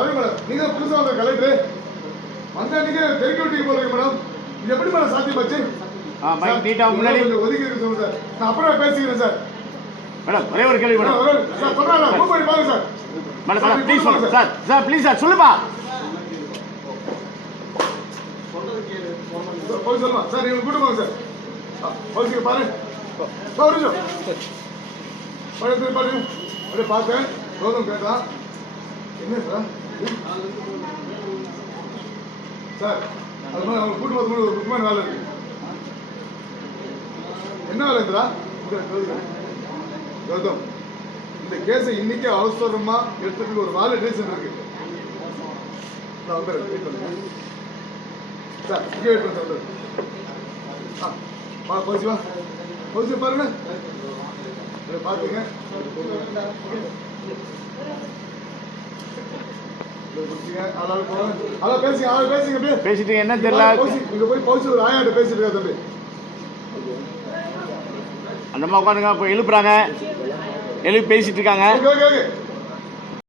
சொல்லுங்க மேடம். நீங்க புதுசா வந்த கலெக்டர் வந்தா நீங்க தெரிவிக்க விட்டீங்க போறீங்க மேடம். இது எப்படி மேடம் சாத்தியமாச்சு? மைக் நீட்டா முன்னாடி ஒதுக்கி இருக்கு சொல்லுங்க சார். நான் அப்புறம் பேசிக்கிறேன் சார். மேடம் ஒரே ஒரு கேள்வி மேடம். சார் சொல்றாங்க மூவ் பண்ணி பாருங்க சார். மேடம் மேடம் ப்ளீஸ் சொல்லுங்க சார். சார் ப்ளீஸ் சார் சொல்லுப்பா. போய் சொல்லுமா சார். நீங்க கூட்டு போங்க சார். போய் பாரு. ஒரு நிமிஷம் படுத்து பாரு. அப்படியே பார்த்தேன். கௌதம் கேட்கலாம். என்ன சார் சார் அது மாதிரி அவங்க கூட்டு போது ஒரு முக்கியமான வேலை இருக்கு. என்ன வேலை இருக்குதா கௌதம்? இந்த கேஸை இன்னைக்கு அவசரமா எடுத்துட்டு ஒரு வேலிடேஷன் இருக்கு. சார் இங்கே வெயிட் பண்ண சொல்றது. பௌசிவா பௌசி பாருங்க பாத்துங்க. பேசிட்டு என்ன தெரியல. நீங்க போய் பௌசி ஒரு ஆயாட்ட பேசிட்டு இருக்கா தம்பி. அந்த அம்மா உட்காந்துங்க இப்போ எழுப்புறாங்க. எழுப்பி பேசிட்டு இருக்காங்க.